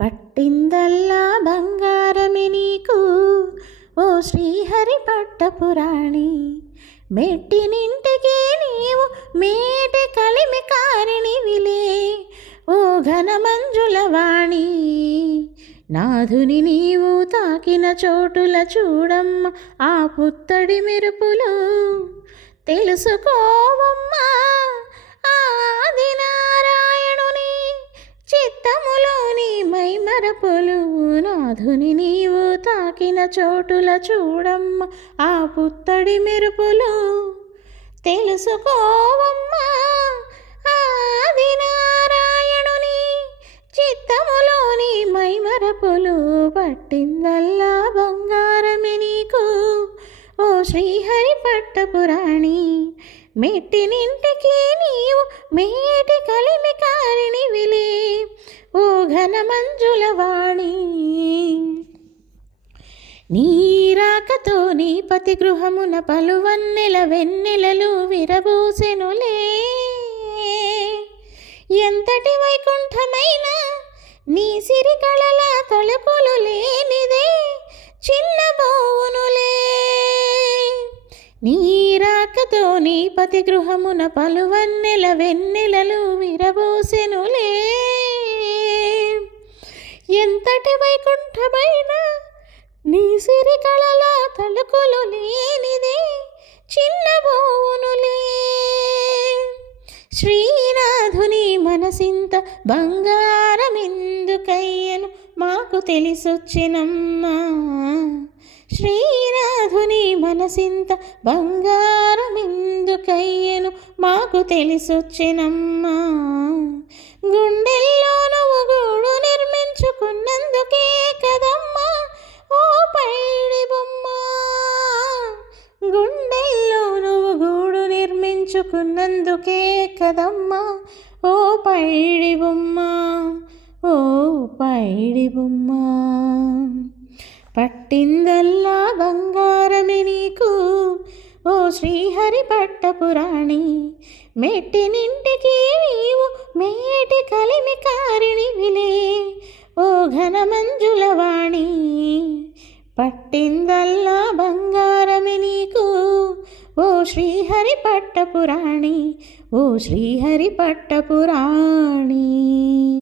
పట్టిందల్లా బంగారమే నీకు ఓ శ్రీహరి పట్టపురాణి. మెట్టినింటికి నీవు మేటి కలిమి కారిణివిలే ఓ ఘన మంజుల వాణి. నాథుని నీవు తాకిన చోటుల చూడమ్మ ఆ పుత్తడి మెరుపులు తెలుసుకోవమ్మా ఆదినారాయణుని చిత్తములోని మైమరపులు. నాథుని నీవు తాకిన చోటుల చూడమ్మ ఆ పుత్తడి మెరుపులు తెలుసుకోవమ్మా ఆదినారాయణుని చిత్తములోని మైమరపులు. పట్టిందల్లా బంగారమే నీకు ఓ శ్రీహరి పట్టపురాణి. మెట్టినింటికి నీవు మేటి కలిమి కారిణివిలే ఓ ఘన మంజుల వాణి. నీరాకతో నీ పతి గృహమున పలువన్నెల వెన్నెలలు విరబూసెనులే. ఎంతటి వైకుంఠమైన నీ సిరి కళల తలుపులు లేనిదే చిన్నబోవునులే. నీరాకతో నీ పతి గృహమున పలువన్నెల వెన్నెలలు విరబూసెనులే. ఎంతటి వైకుంఠమైన నీ సిరి కళల తలుకులు లేనిదే చిన్నబోవునులే. శ్రీనాథుని మనసింత బంగారమెందుకయ్యను మాకు తెలిసొచ్చినమ్మా. శ్రీనాథుని మనసింత బంగారమెందుకయ్యను మాకు తెలిసొచ్చినమ్మా. గుండెల్లో నువ్వు గూడు నిర్మించుకున్నందుకే కదమ్మా ఓ పైడి బొమ్మ. గుండెల్లో నువ్వు గూడు నిర్మించుకున్నందుకే కదమ్మా ఓ పైడి బొమ్మ, ఓ పైడి బొమ్మ. పట్టిందల్లా బంగారమే నీకు ఓ శ్రీహరి పట్టపురాణి. మెట్టినింటికి నీవు మేటి కలిమి కారిణివిలే ఓ ఘన మంజుల వాణి. పట్టిందల్లా బంగారమే నీకు ఓ శ్రీహరి పట్టపురాణి, ఓ శ్రీహరి పట్టపురాణి.